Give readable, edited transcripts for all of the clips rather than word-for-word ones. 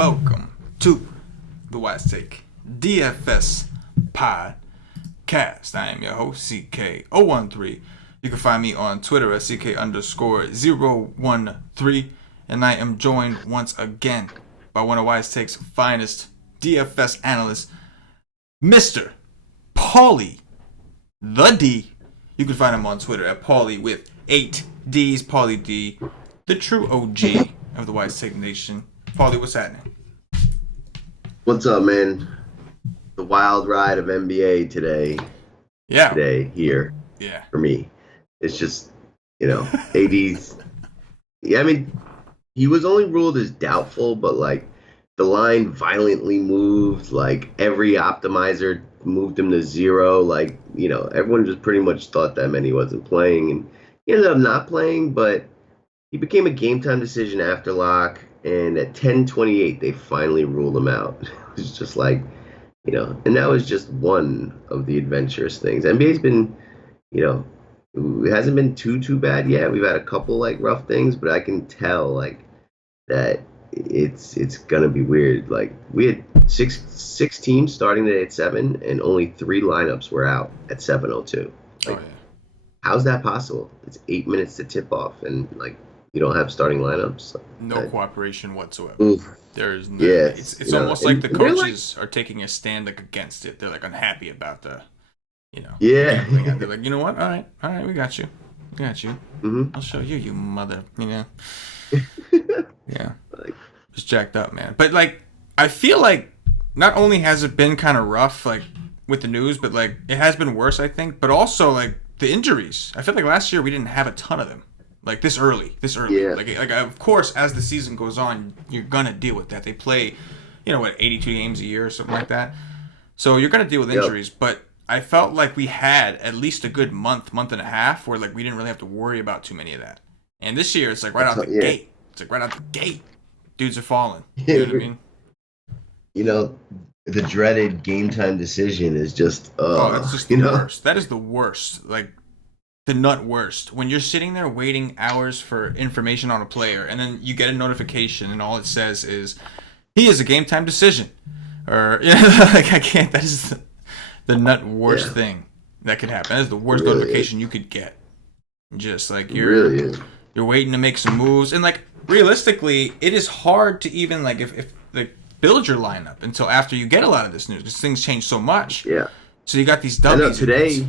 welcome to the Wise Take DFS podcast. I am your host, CK013. You can find me on Twitter at CK_013, and I am joined once again by one of Wise Take's finest DFS analysts, Mr. Paulie D. You can find him on Twitter at Paulie with 8 D's, Paulie D, the true OG of the Wise Take Nation. Paulie, what's happening? What's up, man? The wild ride of NBA today. Yeah. Today, here. Yeah. For me. It's just, AD's... Yeah, I mean, he was only ruled as doubtful, but, the line violently moved. Every optimizer moved him to 0. Everyone just pretty much thought that meant he wasn't playing. And he ended up not playing, but he became a game-time decision after lock. And at 10:28, they finally ruled him out. It was just and that was just one of the adventurous things. NBA's been, it hasn't been too bad yet. We've had a couple rough things, but I can tell that it's gonna be weird. We had six teams starting today at 7, and only 3 lineups were out at 7:02. How's that possible? It's 8 minutes to tip off, and you don't have starting lineups. No cooperation whatsoever. Oof. There's no. Yeah, it's almost like the coaches are taking a stand against it. They're unhappy about the, Yeah. They're like, you know what? All right, we got you. Mm-hmm. I'll show you, you mother. Yeah. It's jacked up, man. But I feel not only has it been kind of rough, with the news, but it has been worse, I think. But also the injuries. I feel last year we didn't have a ton of them. This early. Yeah. Of course, as the season goes on, you're gonna deal with that. They play, 82 games a year or something like that. So you're gonna deal with injuries. But I felt we had at least a good month and a half where we didn't really have to worry about too many of that. And this year it's right out the gate. It's right out the gate. Dudes are falling. You know what I mean? The dreaded game time decision is just that's just the worst. That is the worst. The nut worst. When you're sitting there waiting hours for information on a player, and then you get a notification, and all it says is, "He is a game time decision," or I can't. That is the nut worst thing that could happen. That is the worst notification you could get. Just you're waiting to make some moves, and realistically, it is hard to even if build your lineup until after you get a lot of this news because things change so much. Yeah. So you got these dummies today.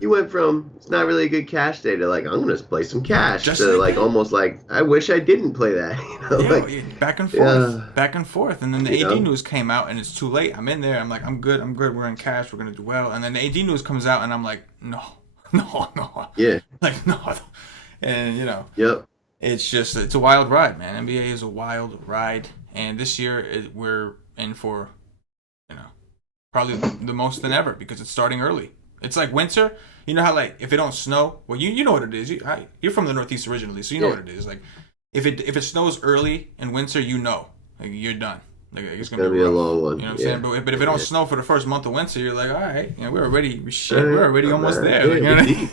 You went from it's not really a good cash day to I'm gonna play some cash just to almost I wish I didn't play that. Back and forth, and then the AD news came out, and it's too late. I'm in there. I'm I'm good. We're in cash. We're gonna do well. And then the AD news comes out, and I'm no. Yeah. No. And Yep. It's a wild ride, man. NBA is a wild ride, and this year we're in for, probably the most than ever because it's starting early. It's winter. You know how if it don't snow, well you know what it is. You're from the Northeast originally, so you know what it is. If it snows early in winter, you're done. It's gonna be a long one. You know what I'm saying? But if it don't snow for the first month of winter, you're all right. We're already almost there. You know what I mean?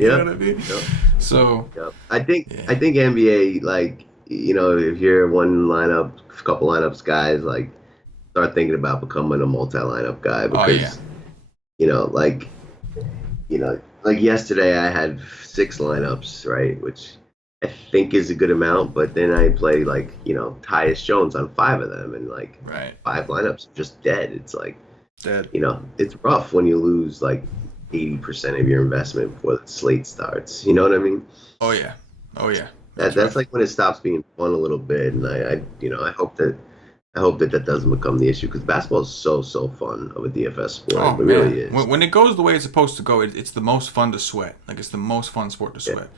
You know what I mean? Yep. So I think NBA if you're one lineup, couple lineups guys, start thinking about becoming a multi-lineup guy because yesterday I had 6 lineups, right, which I think is a good amount, but then I play Tyus Jones on 5 of them, and 5 lineups are just dead. It's dead. It's rough when you lose 80% of your investment before the slate starts. You know what I mean? Oh yeah. That's when it stops being fun a little bit, and I hope that doesn't become the issue because basketball is so fun of a DFS sport. It really is. When it goes the way it's supposed to go, it's the most fun to sweat. It's the most fun sport to sweat.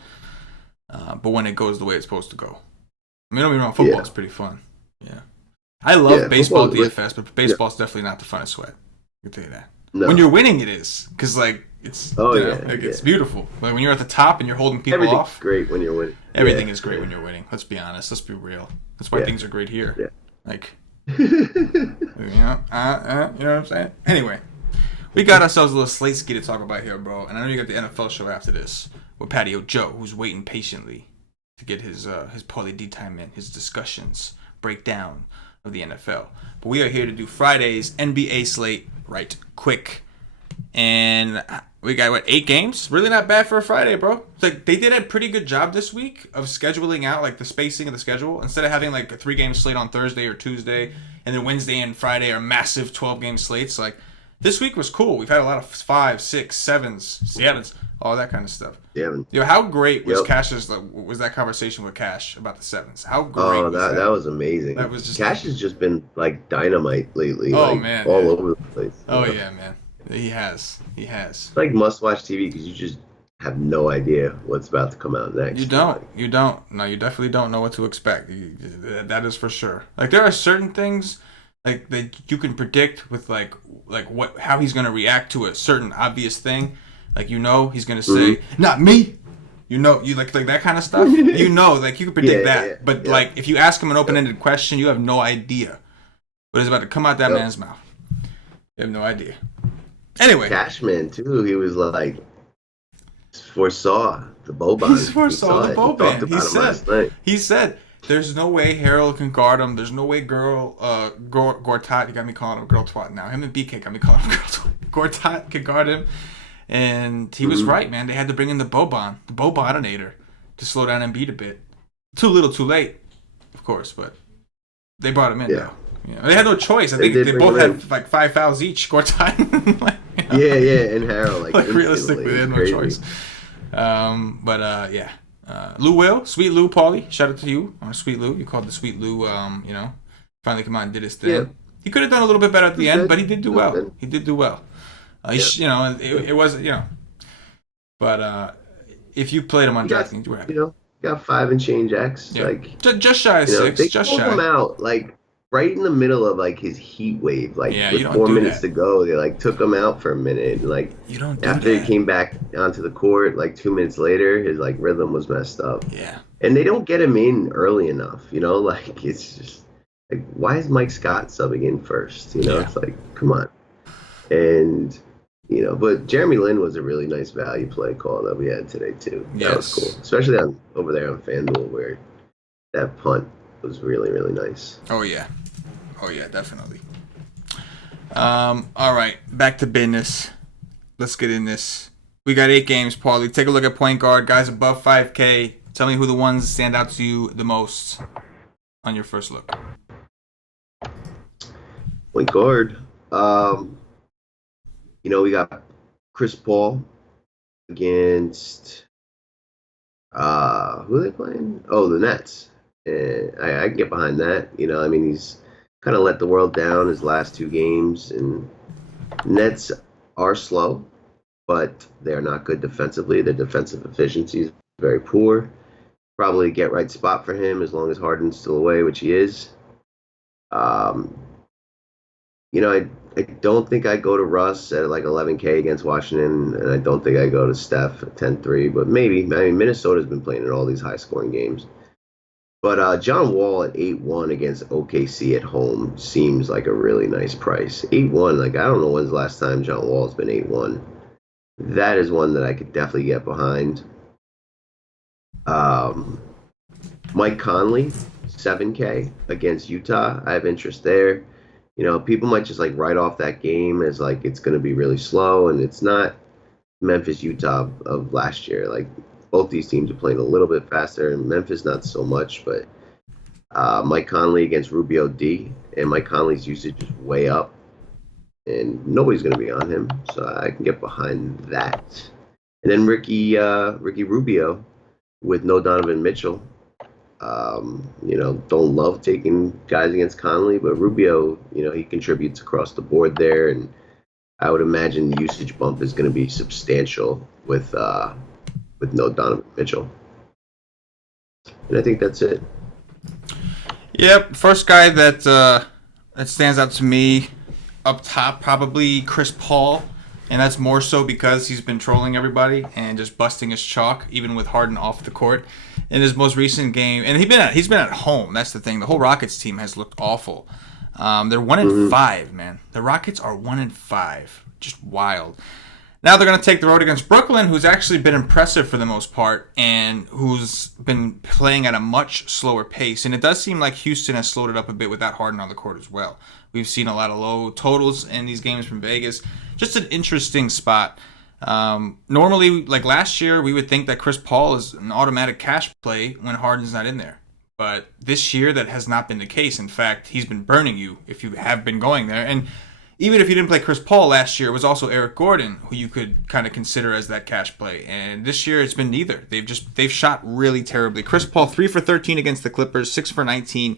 But when it goes the way it's supposed to go, don't get me wrong, football is pretty fun. Yeah, I love baseball DFS, but baseball's definitely not the funnest sweat. I can tell you that. No. When you're winning, it is because it's it's beautiful. When you're at the top and you're holding people off, great when you're winning. Everything is great when you're winning. Let's be honest. Let's be real. That's why things are great here. Yeah. You know what I'm saying? Anyway, we got ourselves a little slate ski to talk about here, bro. And I know you got the NFL show after this with Patio Joe, who's waiting patiently to get his Paulie D time in, his discussions breakdown of the NFL. But we are here to do Friday's NBA slate right quick. And we got, 8 games? Really not bad for a Friday, bro. It's like they did a pretty good job this week of scheduling out, like, the spacing of the schedule. Instead of having, like, a 3-game slate on Thursday or Tuesday, and then Wednesday and Friday are massive 12-game slates. Like, this week was cool. We've had a lot of 5, 6, 7s, 7s, all that kind of stuff. Yeah. How great was Cash's, was that conversation with Cash about the 7s? How great was that? That was amazing. That was just Cash has just been, like, dynamite lately. Oh, like, man. All over the place. Oh, yeah, man. He has. It's like must-watch TV because you just have no idea what's about to come out next. You don't. No, you definitely don't know what to expect. That is for sure. Like, there are certain things like that you can predict with like how he's gonna react to a certain obvious thing. Like, he's gonna say, "Not me." You like that kind of stuff. Like, you can predict that. Yeah, but like, if you ask him an open-ended question, you have no idea what is about to come out that man's mouth. You have no idea. Anyway, Cashman too. He was like foresaw the Boban. He foresaw the Boban. He said, "There's no way Harold can guard him. There's no way Gortat. You got me calling him girl twat now. Him and BK got me calling him girl twat. Gortat can guard him." And he was right, man. They had to bring in the Bobanator, to slow down Embiid a bit. Too little, too late, of course, but they brought him in. Yeah. They had no choice. I think they both had like 5 fouls each. Gortat. Yeah, and Harold. Like realistically, they had no choice. Lou Will, Sweet Lou Paulie, shout out to you on Sweet Lou. You called the Sweet Lou, finally come out and did his thing. Yeah. He could have done a little bit better at the end, but he did do well. It was, But if you played him on DraftKings, you were happy. Got 5 and change X. Yeah. Like just shy of 6. They just pulled shy. him out like right in the middle of like his heat wave. Like with 4 minutes to go, they like took him out for a minute. And, like after he came back onto the court, like 2 minutes later, his like rhythm was messed up. Yeah. And they don't get him in early enough. Like it's just like, why is Mike Scott subbing in first? It's like, come on. And but Jeremy Lin was a really nice value play call that we had today too. Yes. That was cool, especially over there on FanDuel where that punt was really, really nice. Oh yeah, definitely. All right, back to business. Let's get in this. We got 8 games, Paulie. Take a look at point guard guys above 5K. Tell me who the ones stand out to you the most on your first look. Point guard. We got Chris Paul against who are they playing? Oh, the Nets. And I can get behind that. He's kind of let the world down his last 2 games, and Nets are slow, but they're not good defensively. Their defensive efficiency is very poor. Probably get right spot for him as long as Harden's still away, which he is. I don't think I go to Russ at like 11K against Washington, and I don't think I go to Steph at 10-3, but maybe. Minnesota's been playing in all these high-scoring games. But John Wall at 8-1 against OKC at home seems like a really nice price. 8-1, like I don't know when's the last time John Wall's been 8-1. That is one that I could definitely get behind. Mike Conley, 7K against Utah. I have interest there. People might just like write off that game as like it's going to be really slow, and it's not Memphis, Utah of last year. Like both these teams are playing a little bit faster, and Memphis not so much. But Mike Conley against Rubio D, and Mike Conley's usage is way up, and nobody's going to be on him, so I can get behind that. And then Ricky Rubio with no Donovan Mitchell. Don't love taking guys against Conley, but Rubio, he contributes across the board there, and I would imagine the usage bump is going to be substantial with no Donovan Mitchell. And I think that's it. Yep, first guy that stands out to me up top, probably Chris Paul. And that's more so because he's been trolling everybody and just busting his chalk, even with Harden off the court in his most recent game. And he's been at home. That's the thing. The whole Rockets team has looked awful. They're 1-5, man. The Rockets are 1-5, just wild. Now they're going to take the road against Brooklyn, who's actually been impressive for the most part and who's been playing at a much slower pace. And it does seem like Houston has slowed it up a bit without Harden on the court as well. We've seen a lot of low totals in these games from Vegas. Just an interesting spot. Normally, like last year, we would think that Chris Paul is an automatic cash play when Harden's not in there. But this year, that has not been the case. In fact, he's been burning you if you have been going there. And even if you didn't play Chris Paul last year, it was also Eric Gordon, who you could kind of consider as that cash play. And this year, it's been neither. They've shot really terribly. Chris Paul 3 for 13 against the Clippers, 6 for 19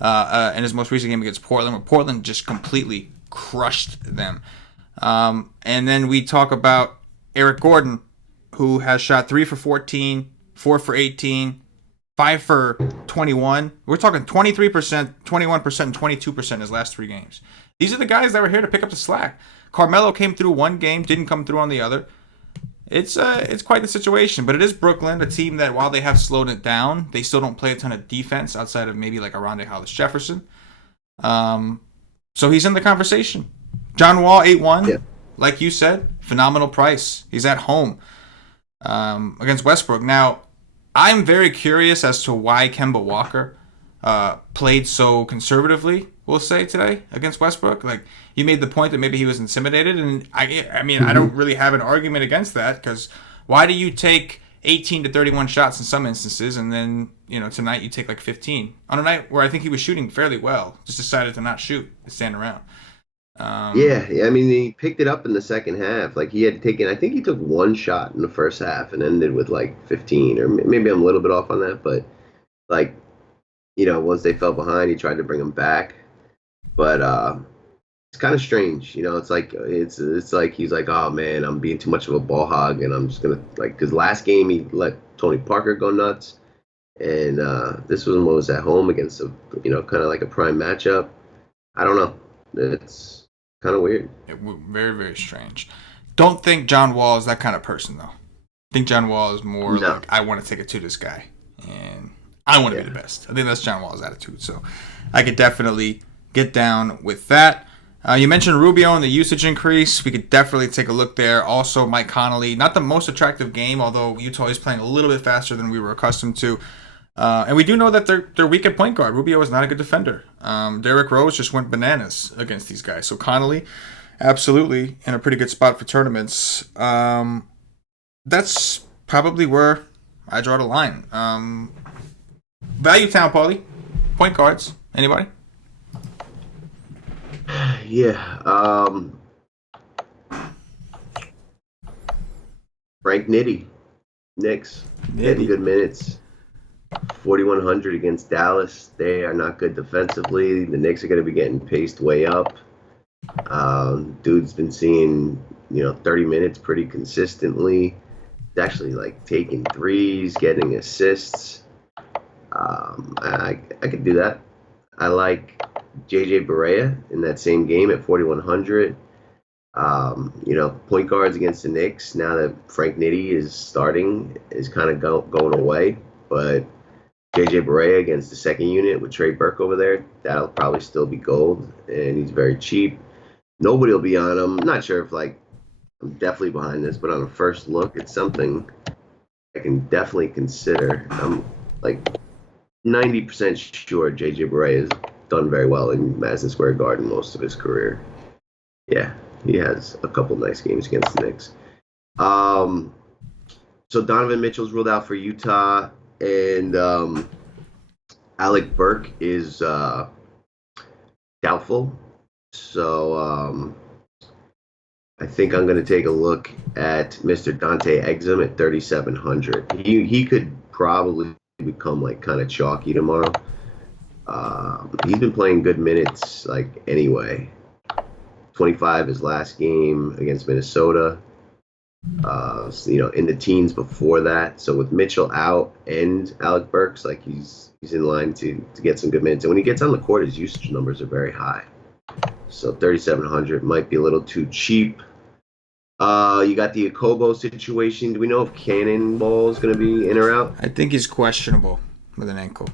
in his most recent game against Portland, where Portland just completely crushed them. And then we talk about Eric Gordon, who has shot 3 for 14, 4 for 18, 5 for 21. We're talking 23%, 21%, and 22% his last 3 games. These are the guys that were here to pick up the slack. Carmelo came through one game, didn't come through on the other. It's quite the situation, but it is Brooklyn, a team that while they have slowed it down, they still don't play a ton of defense outside of maybe like a Rondae Hollis-Jefferson. So he's in the conversation. John Wall, 8-1, yeah. Like you said, phenomenal price. He's at home against Westbrook. Now, I'm very curious as to why Kemba Walker played so conservatively, we'll say, today against Westbrook. Like, you made the point that maybe he was intimidated, and I mean, I don't really have an argument against that, because why do you take 18 to 31 shots in some instances, and then, tonight you take like 15? On a night where I think he was shooting fairly well, just decided to not shoot and stand around. Yeah, I mean, he picked it up in the second half. Like, he had taken, I think he took 1 shot in the first half and ended with like 15, or maybe I'm a little bit off on that, but like, once they fell behind, he tried to bring them back. But it's kind of strange, it's like he's like, oh man, I'm being too much of a ball hog, and I'm just gonna, like, because last game he let Tony Parker go nuts, and this one was at home against a kind of like a prime matchup. I don't know, it's kind of weird. Very, very strange. Don't think John Wall is that kind of person, though. I think John Wall is more like, I want to take it to this guy, and I want to be the best. I think that's John Wall's attitude. So I could definitely get down with that. You mentioned Rubio and the usage increase. We could definitely take a look there. Also, Mike Conley, not the most attractive game, although Utah is playing a little bit faster than we were accustomed to. And we do know that they're weak at point guard. Rubio is not a good defender. Derrick Rose just went bananas against these guys. So Conley, absolutely in a pretty good spot for tournaments. That's probably where I draw the line. Value Town, Paulie. Point guards. Anybody? Yeah. Frank Nitti. Knicks. Getting good minutes. 4,100 against Dallas. They are not good defensively. The Knicks are going to be getting paced way up. Dude's been seeing, 30 minutes pretty consistently. He's actually like taking threes, getting assists. I could do that. I like JJ Barea in that same game at 4,100. Point guards against the Knicks, now that Frank Nitti is starting, is kind of going away. But JJ Barea against the second unit with Trey Burke over there, that'll probably still be gold, and he's very cheap. Nobody will be on him. I'm not sure if, I'm definitely behind this, but on a first look, it's something I can definitely consider. I'm 90% sure JJ Barea has done very well in Madison Square Garden most of his career. Yeah, he has a couple nice games against the Knicks. So Donovan Mitchell's ruled out for Utah, and Alec Burke is doubtful. So I think I'm going to take a look at Mr. Dante Exum at 3,700. He could probably become kind of chalky tomorrow. He's been playing good minutes anyway. 25 his last game against Minnesota. In the teens before that. So with Mitchell out and Alec Burks, he's in line to get some good minutes. And when he gets on the court, his usage numbers are very high. So 3,700 might be a little too cheap. You got the Okobo situation. Do we know if Cannonball is going to be in or out? I think he's questionable with an ankle.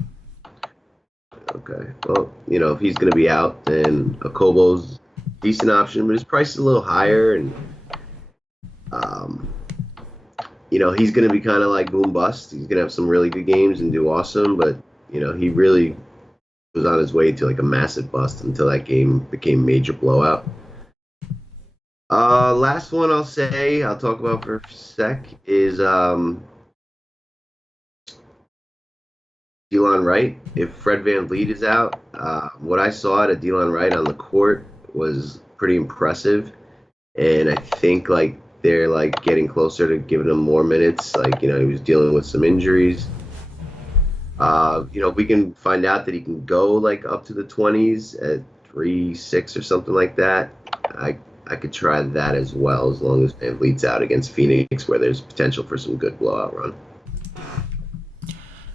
Okay. Well, if he's going to be out, then Okobo's a decent option, but his price is a little higher, and Um, he's going to be kind of like boom bust. He's going to have some really good games and do awesome, but he really was on his way to like a massive bust until that game became major blowout. Last one I'll talk about for a sec is Delon Wright. If Fred VanVleet is out, what I saw at Delon Wright on the court was pretty impressive, and I think like they're like getting closer to giving him more minutes. Like he was dealing with some injuries. We can find out that he can go like up to the 20s at 3-6 or something like that. I could try that as well, as long as VanVleet's out against Phoenix, where there's potential for some good blowout run.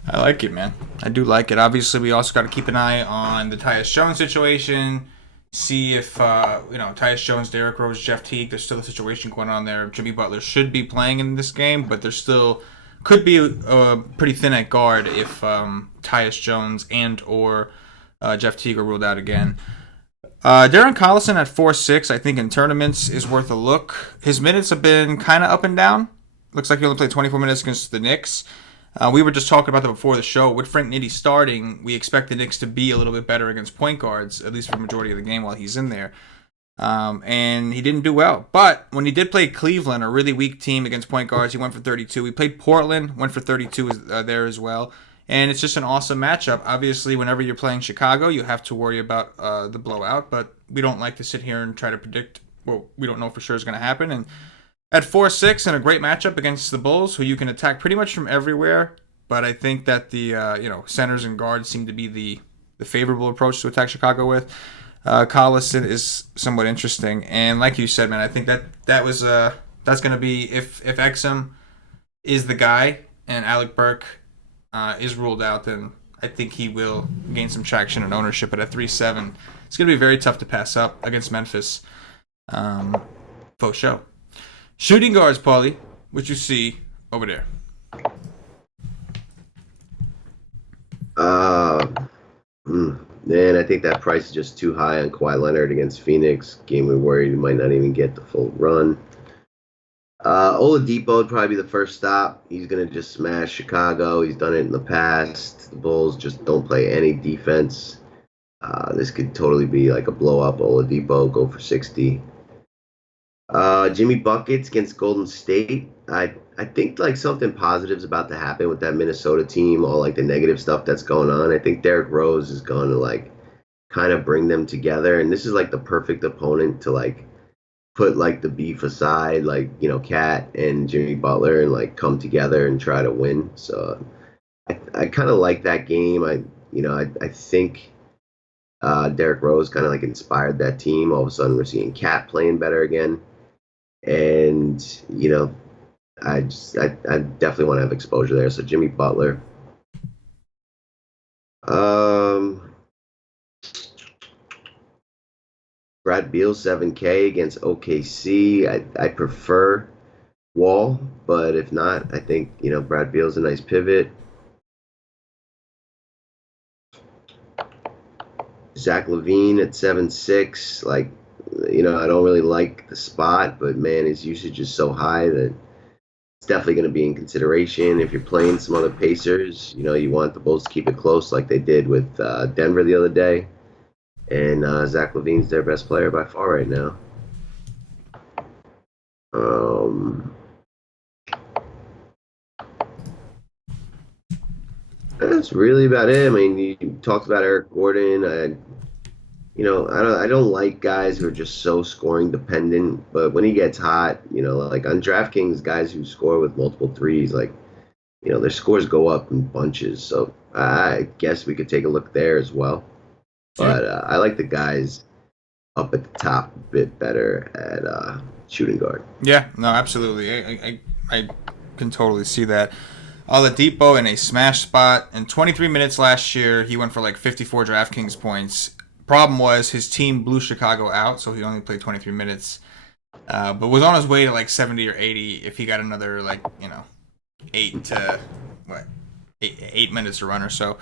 I like it, man. I do like it. Obviously, we also got to keep an eye on the Tyus Jones situation. See if Tyus Jones, Derrick Rose, Jeff Teague. There's still a situation going on there. Jimmy Butler should be playing in this game, but there's still could be pretty thin at guard if Tyus Jones and or Jeff Teague are ruled out again. Darren Collison at 4-6, I think in tournaments is worth a look. His minutes have been kind of up and down. Looks like he only played 24 minutes against the Knicks. We were just talking about that before the show. With Frank Nitti starting, we expect the Knicks to be a little bit better against point guards, at least for the majority of the game while he's in there. And he didn't do well. But when he did play Cleveland, a really weak team against point guards, he went for 32. He played Portland, went for 32 there as well. And it's just an awesome matchup. Obviously, whenever you're playing Chicago, you have to worry about the blowout. But we don't like to sit here and try to predict what we don't know for sure is going to happen. And at 4-6 and a great matchup against the Bulls, who you can attack pretty much from everywhere. But I think that the centers and guards seem to be the favorable approach to attack Chicago with. Collison is somewhat interesting, and like you said, man, I think that's going to be if Exum is the guy and Alec Burke is ruled out, then I think he will gain some traction and ownership. But at 3-7, it's going to be very tough to pass up against Memphis. Faux show. Shooting guards, Paulie, what you see over there? Man, I think that price is just too high on Kawhi Leonard against Phoenix. Game we're worried he might not even get the full run. Oladipo would probably be the first stop. He's going to just smash Chicago. He's done it in the past. The Bulls just don't play any defense. This could totally be like a blow-up. Oladipo, go for 60. Jimmy Buckets against Golden State. I think like something positive is about to happen with that Minnesota team, all like the negative stuff that's going on. I think Derrick Rose is going to like kind of bring them together, and this is like the perfect opponent to like put like the beef aside, like Cat and Jimmy Butler, and like come together and try to win. So I kind of like that game. I think Derrick Rose kind of like inspired that team. All of a sudden, we're seeing Cat playing better again, and I definitely want to have exposure there. So Jimmy Butler. Brad Beal 7K against OKC. I prefer Wall, but if not, I think Brad Beal's a nice pivot. Zach LaVine at 7-6. Like I don't really like the spot, but man, his usage is so high that it's definitely going to be in consideration. If you're playing some other Pacers, you want the Bulls to keep it close like they did with Denver the other day. And Zach LaVine's their best player by far right now. That's really about it. I mean, you talked about Eric Gordon. I don't like guys who are just so scoring dependent, but when he gets hot, like on DraftKings, guys who score with multiple threes, like, their scores go up in bunches. So I guess we could take a look there as well. But I like the guys up at the top a bit better at shooting guard. Yeah, no, absolutely. I can totally see that. Oladipo in a smash spot. In 23 minutes last year, he went for like 54 DraftKings points. Problem was his team blew Chicago out, so he only played 23 minutes. But was on his way to like 70 or 80 if he got another 8 minutes to run or so.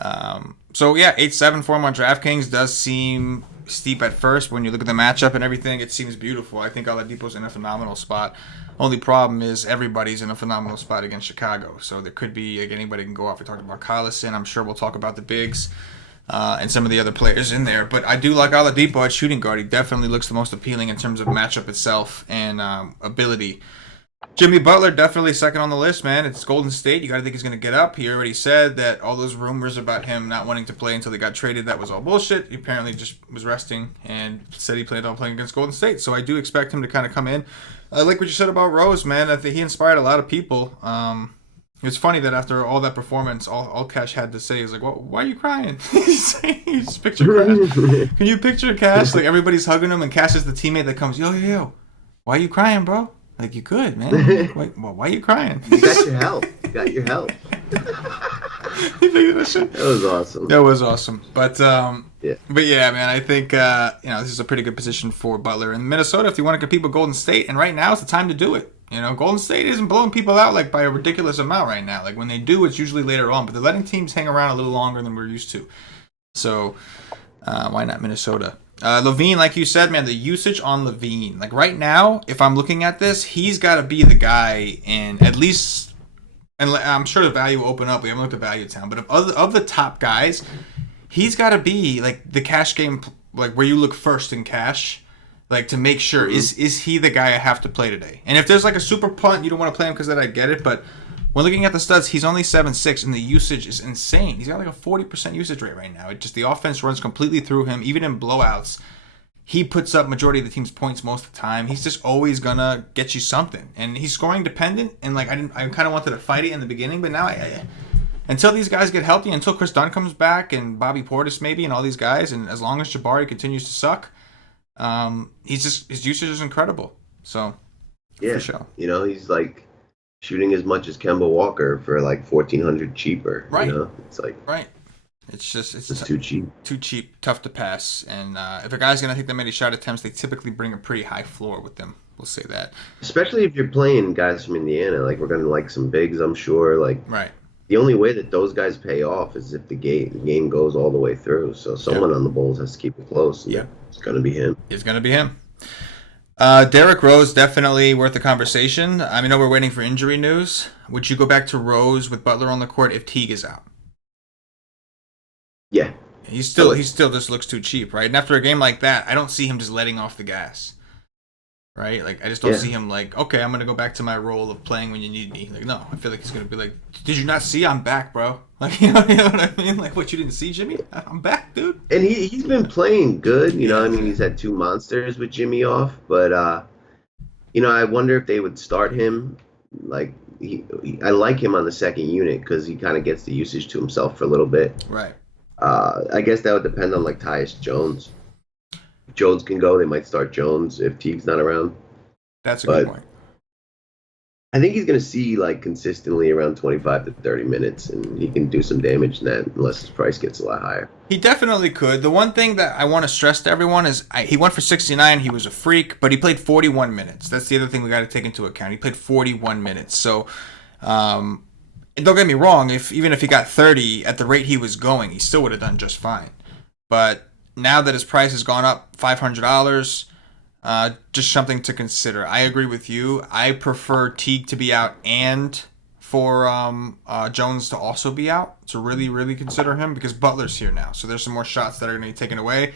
8-7 for him on DraftKings does seem steep at first, but when you look at the matchup and everything, it seems beautiful. I think Oladipo's in a phenomenal spot. Only problem is everybody's in a phenomenal spot against Chicago. So there could be, like, anybody can go off. We talked about Collison. I'm sure we'll talk about the bigs and some of the other players in there. But I do like Oladipo at shooting guard. He definitely looks the most appealing in terms of matchup itself and ability. Jimmy Butler, definitely second on the list, man. It's Golden State. You got to think he's going to get up. He already said that all those rumors about him not wanting to play until they got traded, that was all bullshit. He apparently just was resting and said he planned on playing against Golden State. So I do expect him to kind of come in. I like what you said about Rose, man. I think he inspired a lot of people. It's funny that after all that performance, all Cash had to say is like, well, why are you crying? Just picture Cash. Can you picture Cash? Like, everybody's hugging him, and Cash is the teammate that comes, yo, why are you crying, bro? Like, you good, man. Why are you crying? You got your help. You got your help. That was awesome. That was awesome. But yeah. But yeah, man, I think this is a pretty good position for Butler in Minnesota if you want to compete with Golden State. And right now is the time to do it. Golden State isn't blowing people out like by a ridiculous amount right now. Like, when they do, it's usually later on. But they're letting teams hang around a little longer than we're used to. So why not Minnesota? LaVine, like you said, man, the usage on LaVine. Like, right now, if I'm looking at this, he's got to be the guy in at least, and I'm sure the value will open up. We haven't looked at Value Town, but of the top guys, he's got to be like the cash game, like where you look first in cash, like to make sure is he the guy I have to play today? And if there's like a super punt, you don't want to play him because then I get it, but when looking at the studs, he's only 7'6", and the usage is insane. He's got like a 40% usage rate right now. It just, the offense runs completely through him. Even in blowouts, he puts up majority of the team's points most of the time. He's just always gonna get you something, and he's scoring dependent. And like I kind of wanted to fight it in the beginning, but now until these guys get healthy, until Chris Dunn comes back and Bobby Portis maybe, and all these guys, and as long as Jabari continues to suck, his usage is incredible. So yeah, for sure. He's like shooting as much as Kemba Walker for like $1,400 cheaper. Right. It's like right. It's too cheap. Too cheap, tough to pass. And if a guy's gonna take that many shot attempts, they typically bring a pretty high floor with them. We'll say that. Especially if you're playing guys from Indiana, like we're gonna like some bigs, I'm sure. Like right. The only way that those guys pay off is if the game goes all the way through. So someone on the Bulls has to keep it close. Yeah. It's gonna be him. It's gonna be him. Derrick Rose, definitely worth the conversation. I know we're waiting for injury news. Would you go back to Rose with Butler on the court if Teague is out? Yeah. He still just looks too cheap, right? And after a game like that, I don't see him just letting off the gas. Right? Like, I just don't see him like, okay, I'm going to go back to my role of playing when you need me. Like, no, I feel like he's going to be like, did you not see I'm back, bro? Like, you know what I mean? Like, what, you didn't see, Jimmy? I'm back, dude. And he's been playing good. He's had 2 monsters with Jimmy off. But, I wonder if they would start him. Like, I like him on the second unit because he kind of gets the usage to himself for a little bit. Right. I guess that would depend on, like, Tyus Jones. If Jones can go, they might start Jones if Teague's not around. That's a good point. I think he's going to see, like, consistently around 25 to 30 minutes, and he can do some damage in that unless his price gets a lot higher. He definitely could. The one thing that I want to stress to everyone is he went for 69. He was a freak, but he played 41 minutes. That's the other thing we got to take into account. He played 41 minutes. So, don't get me wrong. Even if he got 30 at the rate he was going, he still would have done just fine. But now that his price has gone up $500, just something to consider. I agree with you. I prefer Teague to be out and for Jones to also be out, to really, really consider him, because Butler's here now. So there's some more shots that are going to be taken away.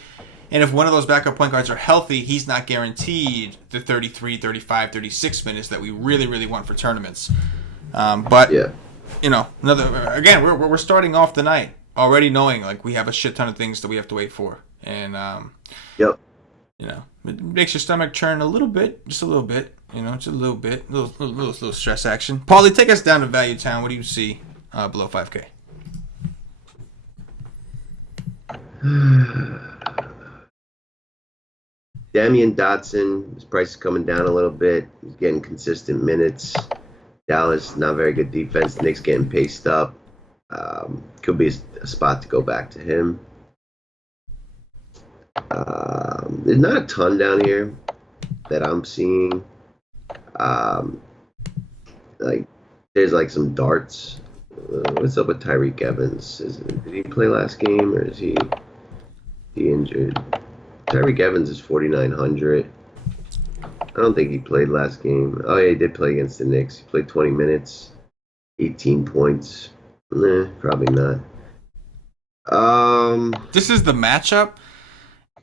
And if one of those backup point guards are healthy, he's not guaranteed the 33, 35, 36 minutes that we really, really want for tournaments. But, we're starting off the night already knowing, like, we have a shit ton of things that we have to wait for. And, it makes your stomach churn a little bit, just a little bit, just a little bit, little stress action. Paulie, take us down to Value Town. What do you see below 5K? Damian Dotson, his price is coming down a little bit. He's getting consistent minutes. Dallas, not very good defense. Knicks getting paced up. Could be a spot to go back to him. There's not a ton down here that I'm seeing. There's like some darts. What's up with Tyreek Evans? Did he play last game, or is he injured? Tyreek Evans is 4,900. I don't think he played last game. Oh, yeah, he did play against the Knicks. He played 20 minutes, 18 points. Probably not. This is the matchup,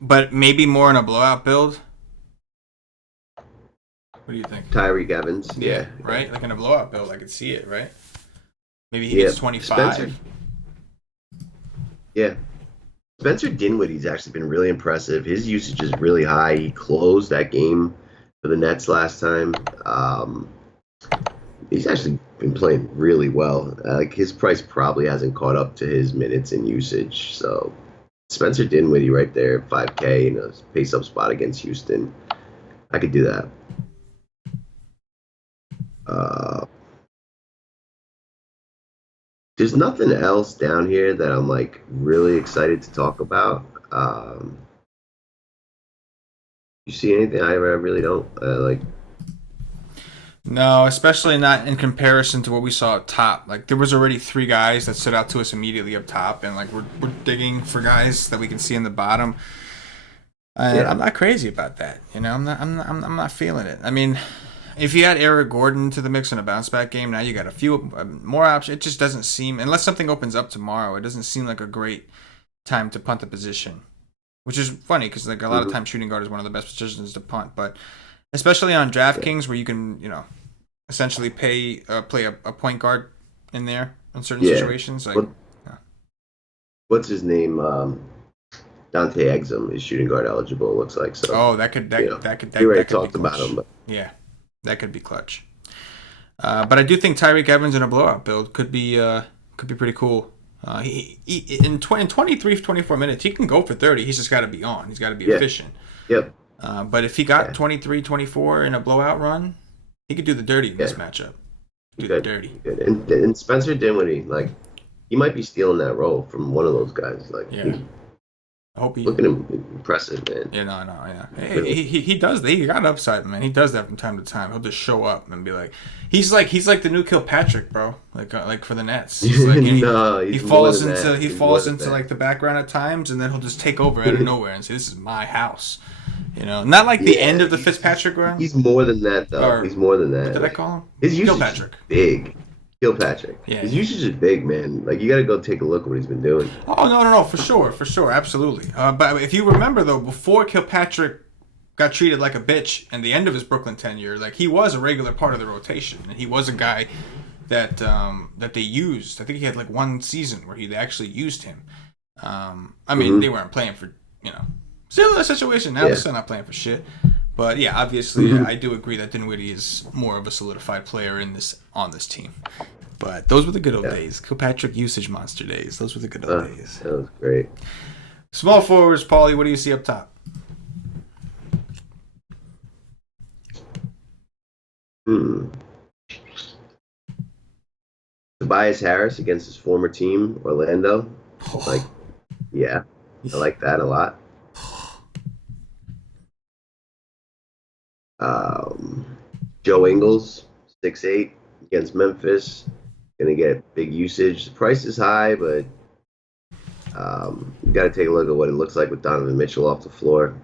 but maybe more in a blowout build. What do you think? Tyreek Evans. Yeah. Right? Like in a blowout build, I could see it, right? Maybe he gets 25. Spencer, yeah. Spencer Dinwiddie's actually been really impressive. His usage is really high. He closed that game for the Nets last time. He's actually been playing really well. Like his price probably hasn't caught up to his minutes and usage. So Spencer Dinwiddie right there, 5K in a pace-up spot against Houston. I could do that. There's nothing else down here that I'm like really excited to talk about. You see anything? I really don't like. No, especially not in comparison to what we saw up top. Like there was already 3 guys that stood out to us immediately up top, and like we're digging for guys that we can see in the bottom. And I'm not crazy about that. You know, I'm not feeling it. I mean, if you add Eric Gordon to the mix in a bounce back game, now you got a few more options. It just doesn't seem, unless something opens up tomorrow, it doesn't seem like a great time to punt the position. Which is funny because like a lot of times shooting guard is one of the best positions to punt, but especially on DraftKings where you can, you know, essentially play a point guard in there in certain situations. Like, what's his name? Dante Exum is shooting guard eligible. It looks like so. That could we already talked about him, but yeah, that could be clutch. But I do think Tyreek Evans in a blowout build could be pretty cool. He in 23, 24 minutes, he can go for 30. He's just got to be on. He's got to be efficient. Yep. But if he got 23, 24 in a blowout run, he could do the dirty in this matchup. The dirty. Good. And Spencer Dinwiddie, like, he might be stealing that role from one of those guys. Like, I hope he look at him, impressive, man. Yeah. Hey, he does. He got upside, man. He does that from time to time. He'll just show up and be like, he's like the new Kilpatrick, bro. Like for the Nets. He's like, he falls into like the background at times, and then he'll just take over out of nowhere and say, "This is my house." You know, not like the end of the Fitzpatrick run. He's more than that, though. He's more than that. What did I call him? His usage Kilpatrick. Is big. Kilpatrick. Yeah. His usage is big, man. Like, you got to go take a look at what he's been doing. Oh, no, for sure, absolutely. But if you remember, though, before Kilpatrick got treated like a bitch and the end of his Brooklyn tenure, like, he was a regular part of the rotation, and he was a guy that they used. I think he had, like, one season where they actually used him. I mean, they weren't playing for, you know, similar situation now. They're still not playing for shit. But yeah, obviously, I do agree that Dinwiddie is more of a solidified player on this team. But those were the good old days. Kilpatrick usage monster days. Those were the good old days. That was great. Small forwards, Paulie. What do you see up top? Tobias Harris against his former team, Orlando. Like, I like that a lot. Joe Ingles, 6'8", against Memphis. Going to get big usage. The price is high, but you got to take a look at what it looks like with Donovan Mitchell off the floor.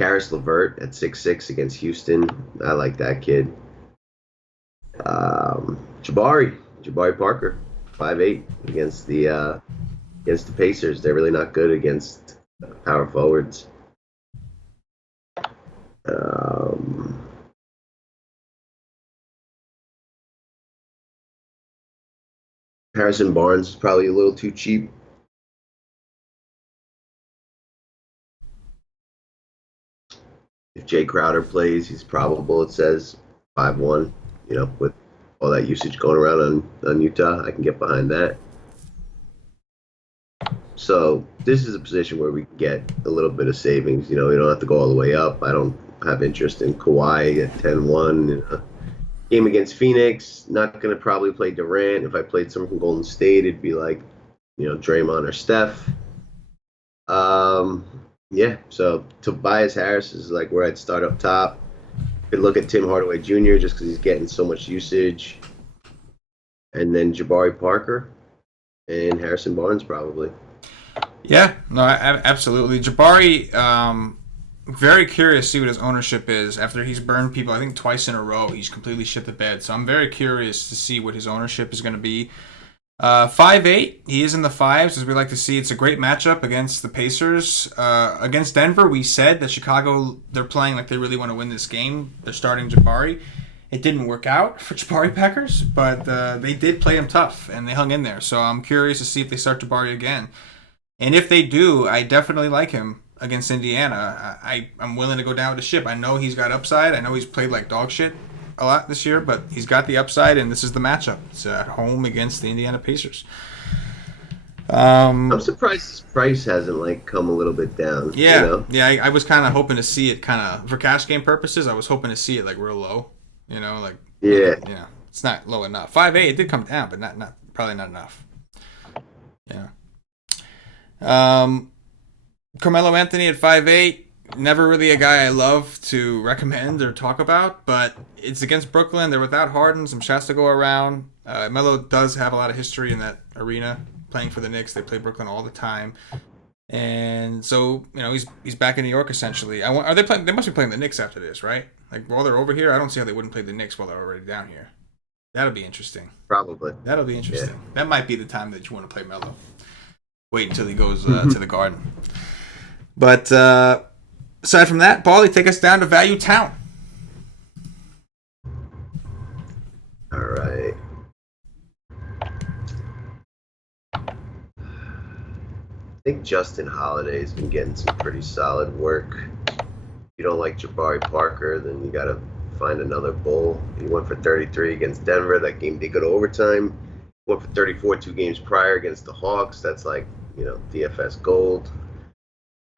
Karis LeVert at 6'6" against Houston. I like that kid. Jabari Parker, 5'8", against the Pacers. They're really not good against power forwards. Harrison Barnes is probably a little too cheap. If Jay Crowder plays, he's probable, it says 5'1", you know, with all that usage going around on Utah. I can get behind that. So this is a position where we can get a little bit of savings. You know, we don't have to go all the way up. I don't have interest in Kawhi at 10-1. Game against Phoenix, not going to probably play Durant. If I played someone from Golden State, it'd be like, you know, Draymond or Steph. So Tobias Harris is like where I'd start up top. Could look at Tim Hardaway Jr. just because he's getting so much usage. And then Jabari Parker and Harrison Barnes probably. Yeah, no, absolutely. Jabari, very curious to see what his ownership is after he's burned people. I think twice in a row, he's completely shit the bed. So I'm very curious to see what his ownership is going to be. 5'8", he is in the fives, as we like to see. It's a great matchup against the Pacers. Against Denver, we said that Chicago, they're playing like they really want to win this game. They're starting Jabari. It didn't work out for Jabari Packers, but they did play him tough, and they hung in there. So I'm curious to see if they start Jabari again. And if they do, I definitely like him against Indiana. I'm willing to go down with the ship. I know he's got upside. I know he's played like dog shit a lot this year, but he's got the upside, and this is the matchup. It's at home against the Indiana Pacers. I'm surprised his price hasn't like come a little bit down. Yeah, You know? I was kind of hoping to see it kind of for cash game purposes. I was hoping to see it like real low, like Yeah. it's not low enough. 5'8", it did come down, but not probably not enough. Yeah. Carmelo Anthony at 5'8", never really a guy I love to recommend or talk about, but it's against Brooklyn. They're without Harden, some shots to go around. Melo does have a lot of history in that arena, playing for the Knicks. They play Brooklyn all the time, and so he's back in New York essentially. Are they playing? They must be playing the Knicks after this, right? Like while they're over here, I don't see how they wouldn't play the Knicks while they're already down here. That'll be interesting. Probably. That'll be interesting. Yeah. That might be the time that you want to play Melo. Wait until he goes to the Garden. But aside from that, Paulie, take us down to Value Town. All right. I think Justin Holiday's been getting some pretty solid work. If you don't like Jabari Parker, then you got to find another bull. He went for 33 against Denver. That game did go to overtime. He went for 34 2 games prior against the Hawks. That's like, DFS gold.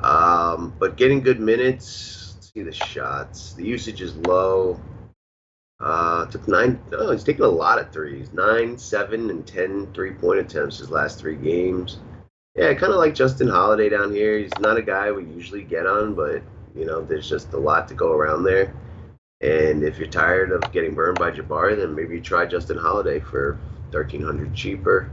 But getting good minutes. Let's see the shots. The usage is low. Took 9. No, he's taking a lot of threes. 9, 7, and 10 3-point attempts his last 3 games. Yeah, I kind of like Justin Holiday down here. He's not a guy we usually get on, but there's just a lot to go around there. And if you're tired of getting burned by Jabari, then maybe you try Justin Holiday for $1,300 cheaper.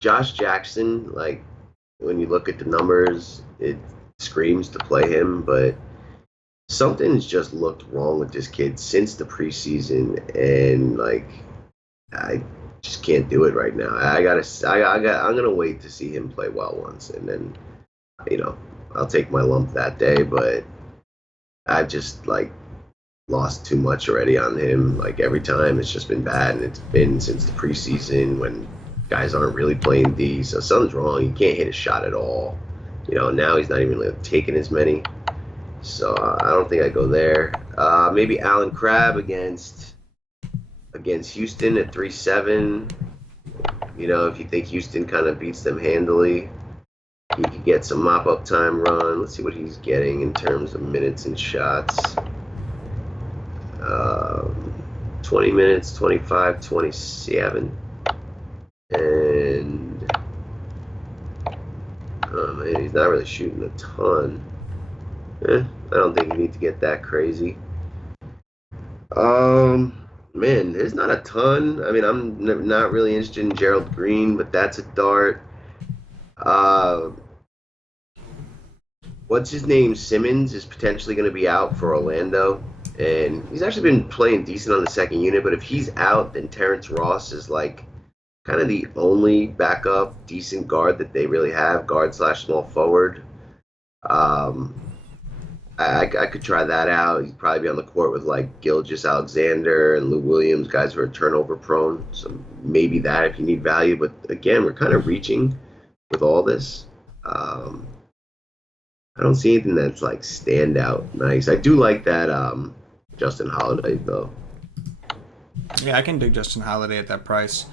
Josh Jackson, like when you look at the numbers, it screams to play him, but something's just looked wrong with this kid since the preseason, and like I just can't do it right now. I'm gonna wait to see him play well once, and then I'll take my lump that day. But I've just like lost too much already on him. Like every time, it's just been bad, and it's been since the preseason when guys aren't really playing D. So something's wrong. He can't hit a shot at all. Now he's not even really taking as many. So I don't think I go there. Maybe Allen Crabbe against Houston at 3-7. If you think Houston kind of beats them handily, he could get some mop-up time run. Let's see what he's getting in terms of minutes and shots. 20 minutes, 25, 27. And oh man, he's not really shooting a ton. I don't think you need to get that crazy. Man, there's not a ton. I mean, I'm not really interested in Gerald Green, but that's a dart. What's his name? Simmons is potentially going to be out for Orlando, and he's actually been playing decent on the second unit. But if he's out, then Terrence Ross is like kind of the only backup decent guard that they really have, guard/small forward. I could try that out. He'd probably be on the court with like Gilgeous-Alexander and Lou Williams, guys who are turnover prone. So maybe that if you need value. But again, we're kind of reaching with all this. I don't see anything that's like standout nice. I do like that Justin Holiday though. Yeah, I can dig Justin Holiday at that price.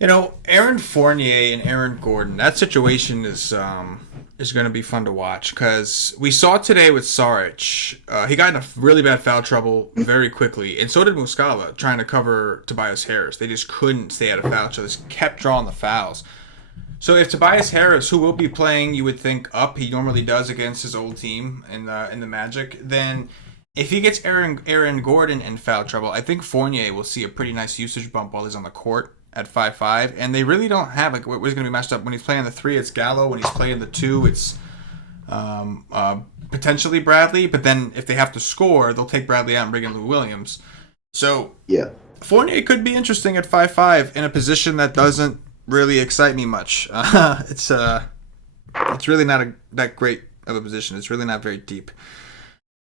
Aaron Fournier and Aaron Gordon, that situation is going to be fun to watch because we saw today with Saric. He got in a really bad foul trouble very quickly, and so did Muscala trying to cover Tobias Harris. They just couldn't stay out of foul, so they just kept drawing the fouls. So if Tobias Harris, who will be playing, you would think up, he normally does against his old team in the Magic, then if he gets Aaron Gordon in foul trouble, I think Fournier will see a pretty nice usage bump while he's on the court at 5'5", and they really don't have like where's going to be matched up when he's playing the 3. It's Gallo. When he's playing the 2, it's potentially Bradley. But then if they have to score, they'll take Bradley out and bring in Lou Williams. So Yeah. Fournier could be interesting at 5'5" in a position that doesn't really excite me much. It's really not that great of a position. It's really not very deep.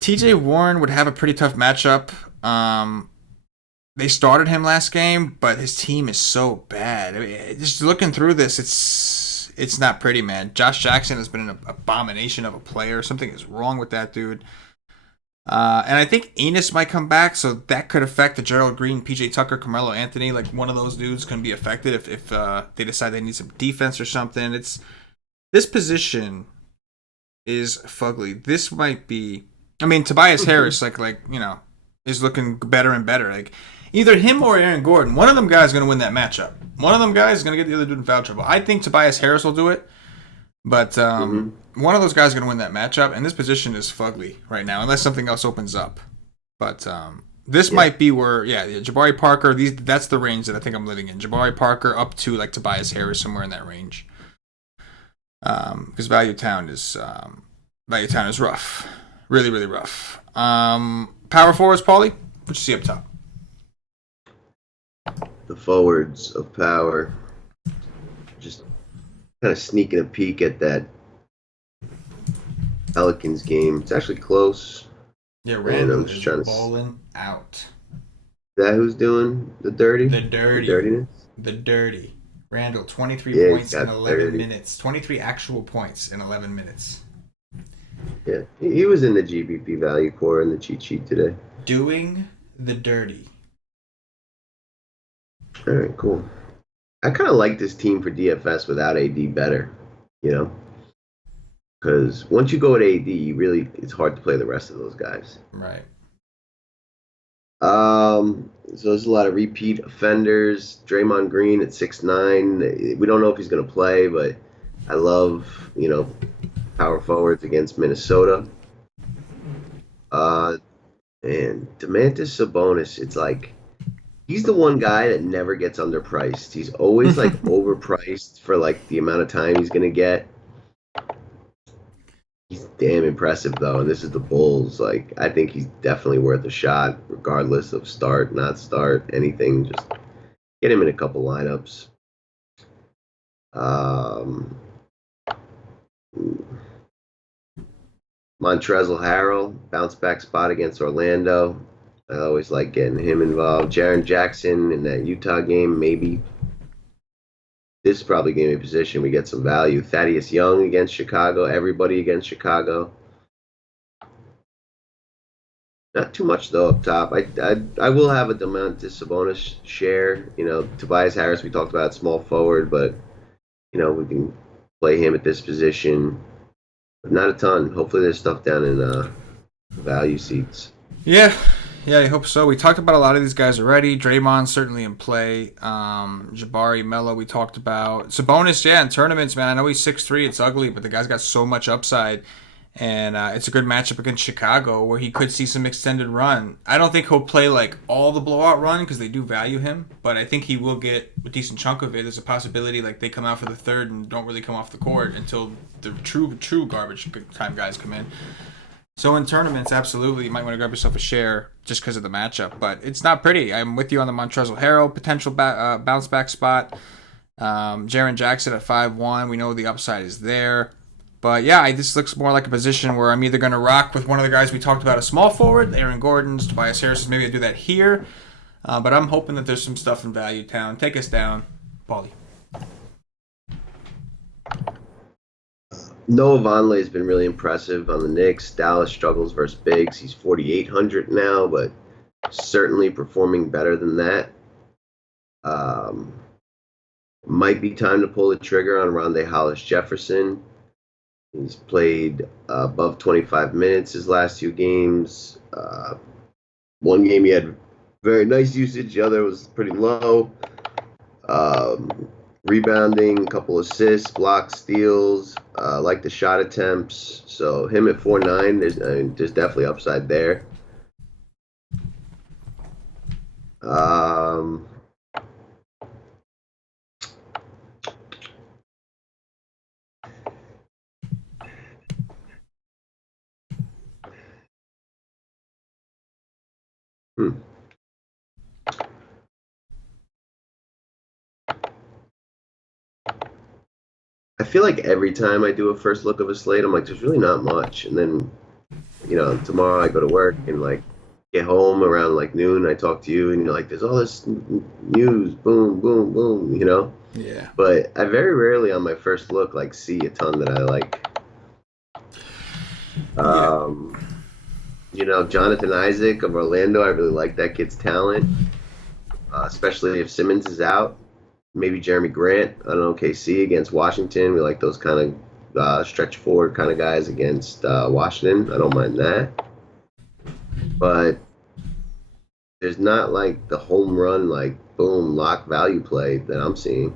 TJ Warren would have a pretty tough matchup. They started him last game, but his team is so bad. I mean, just looking through this, it's not pretty, man. Josh Jackson has been an abomination of a player. Something is wrong with that dude. And I think Enos might come back, so that could affect the Gerald Green, PJ Tucker, Carmelo Anthony. Like one of those dudes can be affected if they decide they need some defense or something. This position is fugly. This might be. I mean, Tobias Harris, is looking better and better. Like either him or Aaron Gordon, one of them guys is going to win that matchup. One of them guys is going to get the other dude in foul trouble. I think Tobias Harris will do it, but one of those guys is going to win that matchup. And this position is fugly right now, unless something else opens up. But this might be where, Jabari Parker. That's the range that I think I'm living in. Jabari Parker up to like Tobias Harris, somewhere in that range. Because Value Town is rough. Really, really rough. Power forwards, Paulie? What you see up top? The forwards of power. Just kind of sneaking a peek at that Pelicans game. It's actually close. Yeah, Randall is balling out. Is that who's doing the dirty? The dirtiness? The dirty. Randall, 23 points in 11 30. minutes. 23 actual points in 11 minutes. Yeah, he was in the GBP value core in the cheat sheet today. Doing the dirty. All right, cool. I kind of like this team for DFS without AD better, because once you go at AD, it's hard to play the rest of those guys. Right. So there's a lot of repeat offenders. Draymond Green at 6'9". We don't know if he's going to play, but I love, power forwards against Minnesota. And Domantas Sabonis, it's like he's the one guy that never gets underpriced. He's always like overpriced for like the amount of time he's going to get. He's damn impressive though, and this is the Bulls. Like I think he's definitely worth a shot, regardless of start, not start, anything. Just get him in a couple lineups. Montrezl Harrell, bounce back spot against Orlando. I always like getting him involved. Jaren Jackson in that Utah game, maybe. This is probably game of position. We get some value. Thaddeus Young against Chicago. Everybody against Chicago. Not too much though up top. I will have a Domantas Sabonis share. Tobias Harris we talked about, small forward, but we can play him at this position. But not a ton. Hopefully there's stuff down in value seats. Yeah, I hope so. We talked about a lot of these guys already. Draymond certainly in play. Jabari, Melo we talked about. Sabonis, in tournaments, man. I know he's 6'3", it's ugly, but the guy's got so much upside. And it's a good matchup against Chicago where he could see some extended run. I don't think he'll play like all the blowout run because they do value him, but I think he will get a decent chunk of it. There's a possibility like they come out for the third and don't really come off the court until the true garbage time guys come in. So in tournaments, absolutely, you might want to grab yourself a share just because of the matchup. But it's not pretty. I'm with you on the Montrezl Harrell potential bounce back spot. Jaren Jackson at 5'1". We know the upside is there. But yeah, this looks more like a position where I'm either going to rock with one of the guys we talked about, a small forward, Aaron Gordon's, Tobias Harris. Maybe I do that here. But I'm hoping that there's some stuff in Value Town. Take us down, Paulie. Noah Vonleh has been really impressive on the Knicks. Dallas struggles versus bigs. He's 4,800 now, but certainly performing better than that. Might be time to pull the trigger on Rondé Hollis-Jefferson. He's played above 25 minutes his last 2 games. One game he had very nice usage. The other was pretty low. Rebounding, a couple assists, blocks, steals. Like the shot attempts. So him at 4'9", there's definitely upside there. Um, hmm. I feel like every time I do a first look of a slate, I'm like, there's really not much. And then, tomorrow I go to work and like get home around like noon. I talk to you and you're like, there's all this news, boom, boom, boom. Yeah. But I very rarely on my first look like see a ton that I like. Yeah. Um, Jonathan Isaac of Orlando, I really like that kid's talent, especially if Simmons is out. Maybe Jeremy Grant, I don't know, KC against Washington. We like those kind of stretch forward kind of guys against Washington. I don't mind that. But there's not like the home run, like boom, lock value play that I'm seeing.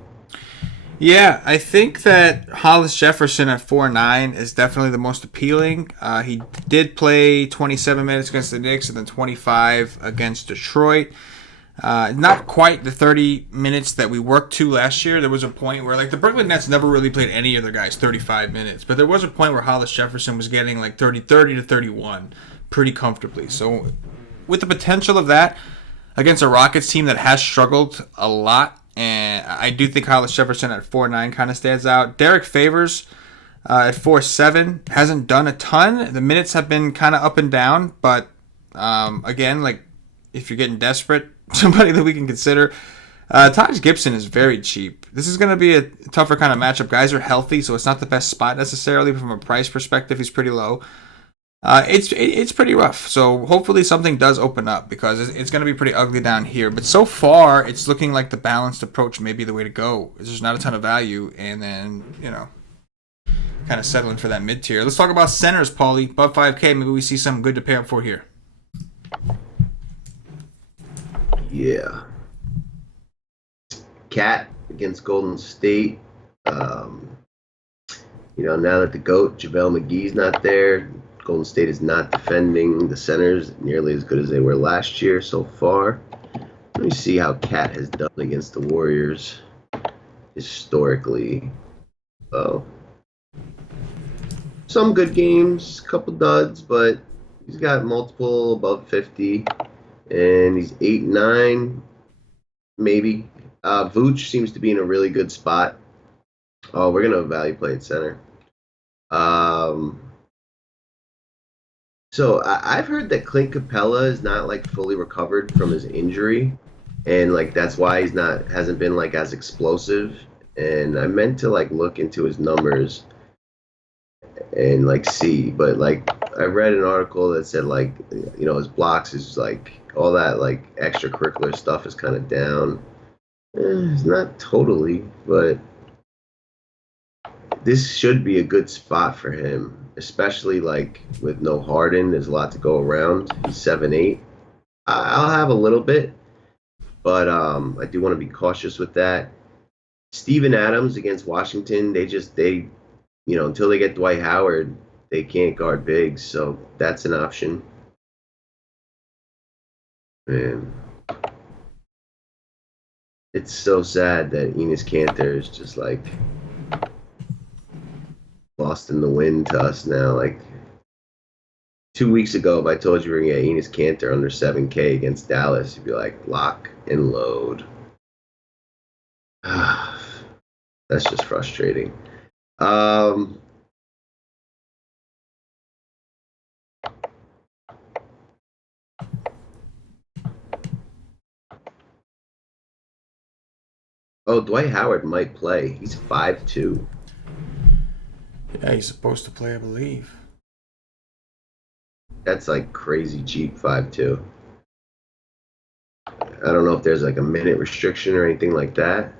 Yeah, I think that Hollis Jefferson at 4.9 is definitely the most appealing. He did play 27 minutes against the Knicks and then 25 against Detroit. Not quite the 30 minutes that we worked to last year. There was a point where, like, the Brooklyn Nets never really played any other guys 35 minutes, but there was a point where Hollis Jefferson was getting like 30 to 31 pretty comfortably. So, with the potential of that against a Rockets team that has struggled a lot, and I do think Hollis Jefferson at 4.9 kind of stands out. Derek Favors at 4.7 hasn't done a ton. The minutes have been kind of up and down, but again, like, if you're getting desperate, somebody that we can consider. Taj Gibson is very cheap. This is going to be a tougher kind of matchup. Guys are healthy, so it's not the best spot necessarily. But from a price perspective, he's pretty low. It's pretty rough. So hopefully something does open up because it's going to be pretty ugly down here. But so far, it's looking like the balanced approach may be the way to go. There's not a ton of value, and then kind of settling for that mid tier. Let's talk about centers, Paulie. Above 5K, maybe we see something good to pay up for here. Yeah. Cat against Golden State. Now that the GOAT, JaVale McGee's not there, Golden State is not defending the centers nearly as good as they were last year so far. Let me see how Cat has done against the Warriors historically. Oh, some good games, couple duds, but he's got multiple above 50, and he's 8-9, maybe. Vooch seems to be in a really good spot. Oh, we're gonna value play at center. So I've heard that Clint Capella is not like fully recovered from his injury, and like that's why hasn't been like as explosive. And I meant to like look into his numbers and like see, but like I read an article that said like his blocks is like all that like extracurricular stuff is kind of down. It's not totally, but this should be a good spot for him, especially like with no Harden. There's a lot to go around. He's 7-8. I'll have a little bit, but I do want to be cautious with that. Steven Adams against Washington, they until they get Dwight Howard, they can't guard bigs, so that's an option. Man, it's so sad that Enes Kanter is just like lost in the wind to us now. Like 2 weeks ago, if I told you we were going to get Enes Kanter under 7K against Dallas, you'd be like, lock and load. That's just frustrating. Oh, Dwight Howard might play. He's 5'2". Yeah, he's supposed to play, I believe. That's like crazy cheap 5'2". I don't know if there's like a minute restriction or anything like that,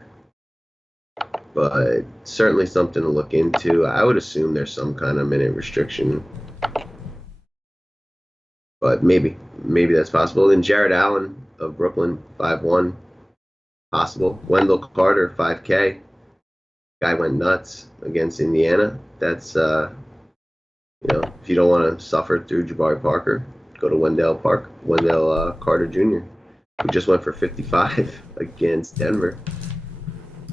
but certainly something to look into. I would assume there's some kind of minute restriction, but maybe that's possible. Then Jared Allen of Brooklyn, 5'1", possible. Wendell Carter, 5K. Guy went nuts against Indiana. That's if you don't want to suffer through Jabari Parker, go to Wendell Carter Jr. who just went for 55 against Denver.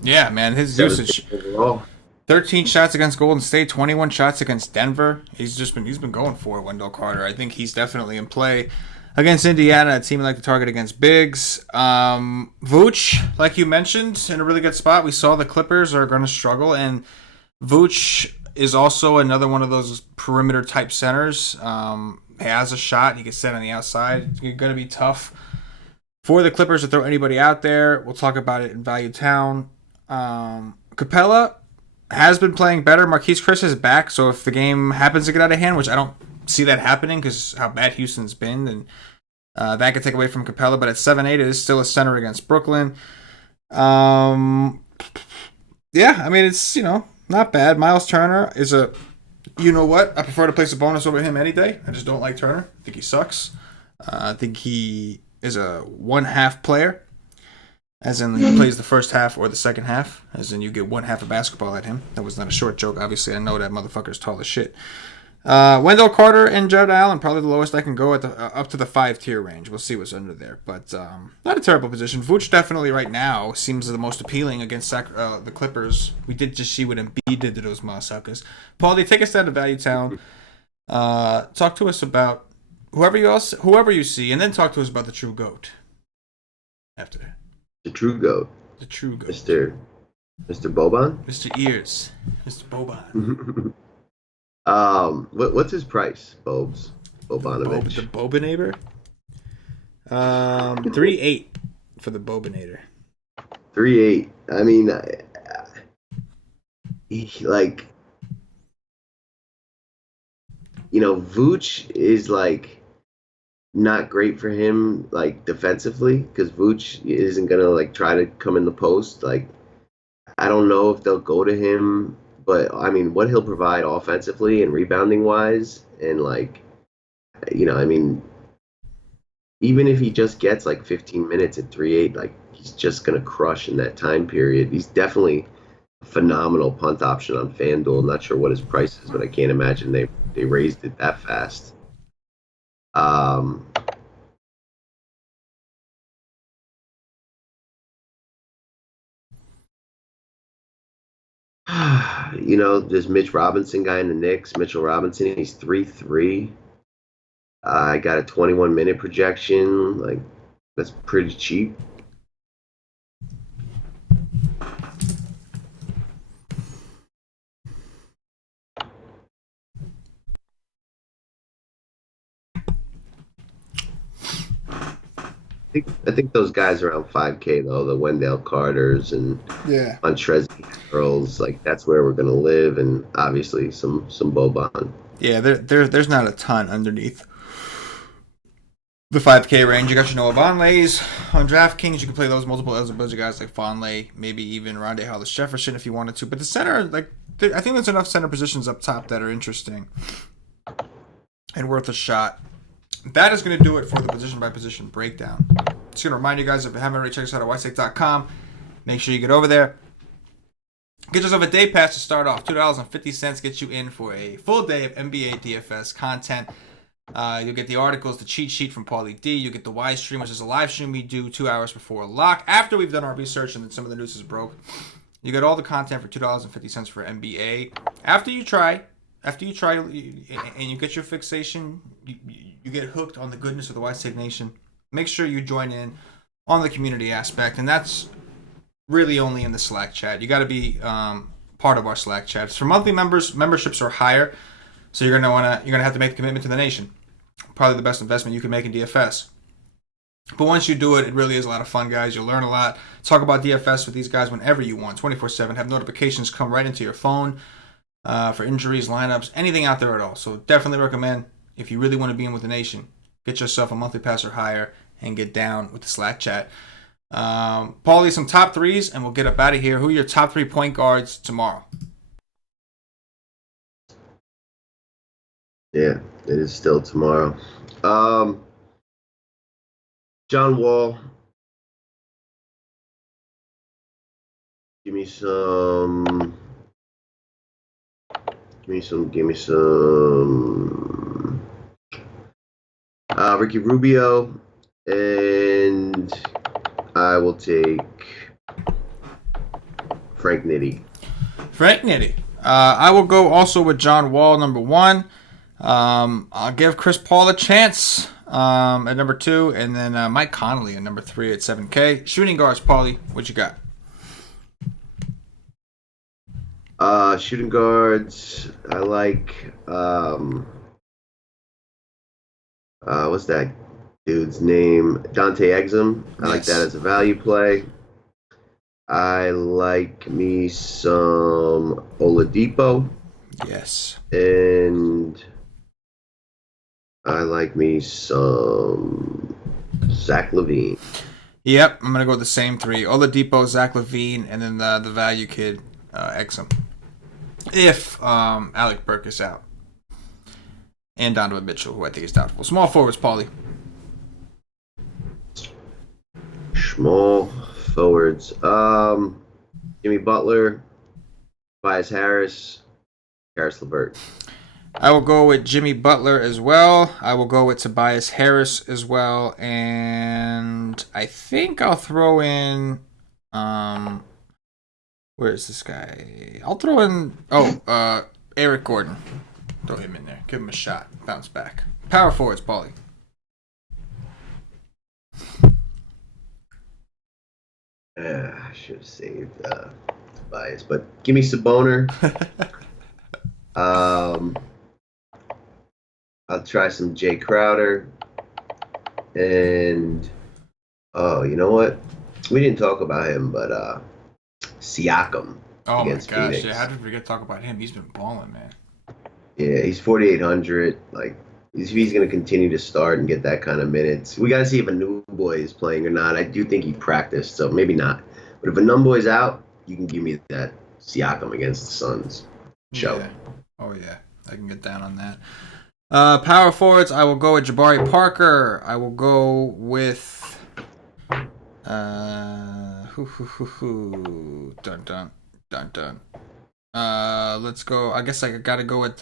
Yeah, man, his usage. Overall. 13 shots against Golden State, 21 shots against Denver. He's been going for it, Wendell Carter. I think he's definitely in play against Indiana, a team like to target against bigs. Vooch, like you mentioned, in a really good spot. We saw the Clippers are going to struggle, and Vooch is also another one of those perimeter type centers. He has a shot. He can set on the outside. It's going to be tough for the Clippers to throw anybody out there. We'll talk about it in Value Town. Capella has been playing better. Marquise Chris is back, so if the game happens to get out of hand, which I don't see that happening because how bad Houston's been, and that could take away from Capella. But at 7-8, it is still a center against Brooklyn. Yeah, I mean, it's, not bad. Miles Turner is a, you know what? I prefer to place a bonus over him any day. I just don't like Turner. I think he sucks. I think he is a one-half player. As in, he plays the first half or the second half. As in, you get one half of basketball at him. That was not a short joke. Obviously, I know that motherfucker's tall as shit. Wendell Carter and Jared Allen, probably the lowest I can go at the up to the 5-tier range. We'll see what's under there. But not a terrible position. Vooch definitely right now seems the most appealing against the Clippers. We did just see what Embiid did to those motherfuckers. Paulie, take us down to Value Town. Talk to us about whoever you see, and then talk to us about the true GOAT after that. The true GOAT. The true GOAT. Mr. Boban? Mr. Ears. Mr. Boban. What's his price, Bobanovic? The Bobanator? 3.8 for the Bobanator. 3.8. I mean, Vooch is not great for him defensively because Vooch isn't gonna try to come in the post. I don't know if they'll go to him, but I mean what he'll provide offensively and rebounding wise, and even if he just gets 15 minutes at 3.8, he's just gonna crush in that time period. He's definitely a phenomenal punt option on FanDuel. I'm not sure what his price is, but I can't imagine they raised it that fast. There's Mitch Robinson guy in the Knicks. Mitchell Robinson, he's 3.3. I got a 21-minute projection. That's pretty cheap. I think those guys around 5K though, the Wendell Carters and Montrezl Harrells, that's where we're gonna live, and obviously some Boban. Yeah, there's not a ton underneath the 5K range. You got your Noah Vonleys on DraftKings. You can play those multiple eligibility guys like Vonleh, maybe even Rondae Hollis Jefferson if you wanted to. But the center, I think there's enough center positions up top that are interesting and worth a shot. That is going to do it for the position-by-position breakdown. Just going to remind you guys, if you haven't already, check us out at whitesake.com. Make sure you get over there. Get yourself a day pass to start off. $2.50 gets you in for a full day of NBA DFS content. You'll get the articles, the cheat sheet from Paulie D. You'll get the Y stream, which is a live stream we do 2 hours before lock. After we've done our research and then some of the news is broke, you get all the content for $2.50 for NBA. After you try and you get your fixation, you get hooked on the goodness of the White State Nation. Make sure you join in on the community aspect, and that's really only in the Slack chat. You got to be part of our Slack chat. It's for monthly members. Memberships are higher, so you're gonna have to make the commitment to the nation. Probably the best investment you can make in DFS. But once you do it, it really is a lot of fun, guys. You'll learn a lot. Talk about DFS with these guys whenever you want, 24/7. Have notifications come right into your phone. For injuries, lineups, anything out there at all. So definitely recommend, if you really want to be in with the nation, get yourself a monthly pass or higher and get down with the Slack chat. Paulie, some top threes, and we'll get up out of here. Who are your top 3 point guards tomorrow? Yeah, it is still tomorrow. John Wall. Give me some. Ricky Rubio. And I will take Frank Nitti. Frank Nitti. I will go also with John Wall, number 1. I'll give Chris Paul a chance at number 2, and then Mike Conley at number 3 at 7K. Shooting guards, Paulie, what you got? Shooting guards, I like, what's that dude's name? Dante Exum. I like that as a value play. I like me some Oladipo. Yes. And I like me some Zach LaVine. Yep, I'm going to go with the same 3. Oladipo, Zach LaVine, and then the value kid, Exum. If Alec Burke is out. And Donovan Mitchell, who I think is doubtful. Small forwards, Paulie. Small forwards. Jimmy Butler, Tobias Harris, Karis LeVert. I will go with Jimmy Butler as well. I will go with Tobias Harris as well. And I think I'll throw in... where is this guy? I'll throw in... Eric Gordon. Throw him in there. Give him a shot. Bounce back. Power forwards, Paulie. I should have saved Tobias, but give me Saboner. I'll try some Jay Crowder. And, you know what? We didn't talk about him, but Siakam against Phoenix. Yeah, how did we forget to talk about him? He's been balling, man. Yeah, he's 4,800. Like, he's going to continue to start and get that kind of minutes. We got to see if a new boy is playing or not. I do think he practiced, so maybe not. But if a numb boy's out, you can give me that Siakam against the Suns show. Yeah. Oh, yeah. I can get down on that. Power forwards, I will go with Jabari Parker. I will go with... Dun, dun, dun, dun. Let's go. I guess I got to go with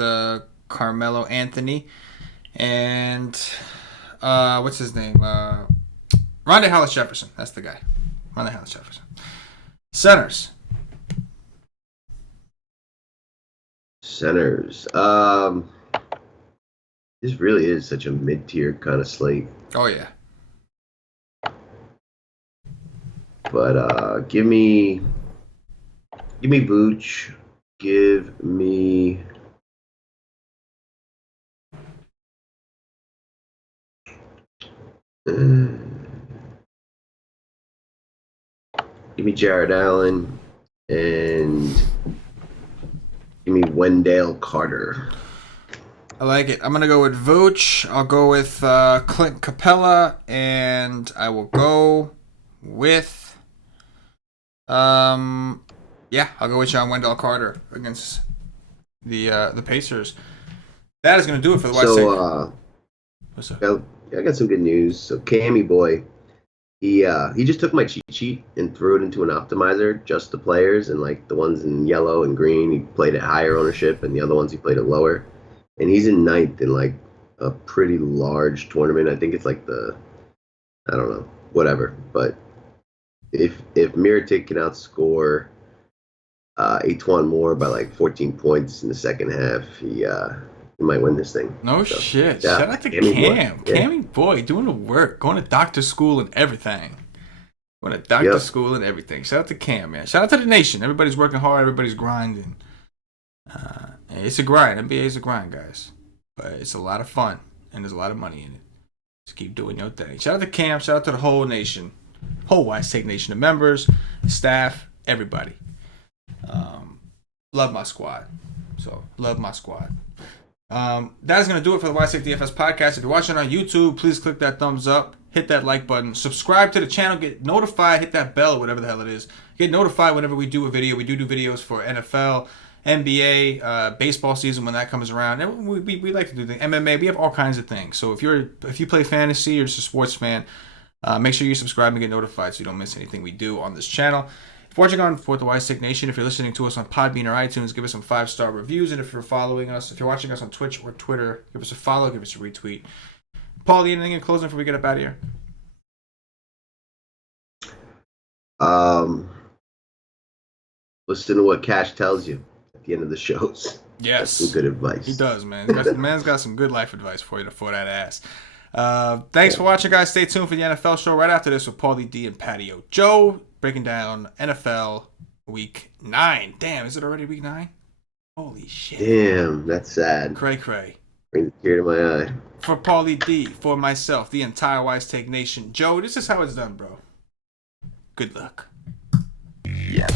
Carmelo Anthony. And what's his name? Rondae Hollis-Jefferson. That's the guy. Rondae Hollis-Jefferson. Centers. This really is such a mid-tier kind of slate. Oh, yeah. But give me Vooch. Give me Jared Allen, and give me Wendell Carter. I like it. I'm going to go with Vooch. I'll go with Clint Capella, and I will go with I'll go with John Wendell Carter against the Pacers. That is going to do it for the White So, What's up? I got some good news. So, Cammy boy, he just took my cheat sheet and threw it into an optimizer, just the players, and like the ones in yellow and green, he played at higher ownership, and the other ones he played at lower. And he's in 9th in like a pretty large tournament. I think it's like I don't know, whatever. But if Mirotic can outscore H1 more by like 14 points in the second half, he might win this thing. No shit. Shout out to Cam. Cammy boy doing the work, going to doctor school and everything. Shout out to Cam, man. Shout out to the nation. Everybody's working hard. Everybody's grinding. It's a grind. NBA is a grind, guys. But it's a lot of fun, and there's a lot of money in it. Just keep doing your thing. Shout out to Cam. Shout out to the whole nation. Whole Wise Take Nation of members, staff, everybody. Love my squad. Love my squad. That is going to do it for the Wise Take DFS podcast. If you're watching on YouTube, please click that thumbs up. Hit that like button. Subscribe to the channel. Get notified. Hit that bell or whatever the hell it is. Get notified whenever we do a video. We do videos for NFL, NBA, baseball season when that comes around. And we like to do the MMA. We have all kinds of things. So if you play fantasy or just a sports fan, make sure you subscribe and get notified so you don't miss anything we do on this channel. If you're watching on For the Wise Take Nation, if you're listening to us on Podbean or iTunes, give us some 5-star reviews. And if you're following us, if you're watching us on Twitch or Twitter, give us a follow, give us a retweet. Paul, anything in closing before we get up out of here? Um, listen to what Cash tells you at the end of the shows. That's some Yes, good he advice. does, man. Man's got some good life advice for you for that ass. Thanks for watching, guys. Stay tuned for the NFL show right after this with Paulie D and Patio Joe breaking down NFL Week 9. Damn, is it already Week 9? Holy shit. Damn, that's sad. Cray. Brings a tear to my eye. For Paulie D, for myself, the entire Wise Take Nation. Joe, this is how it's done, bro. Good luck. Yeah.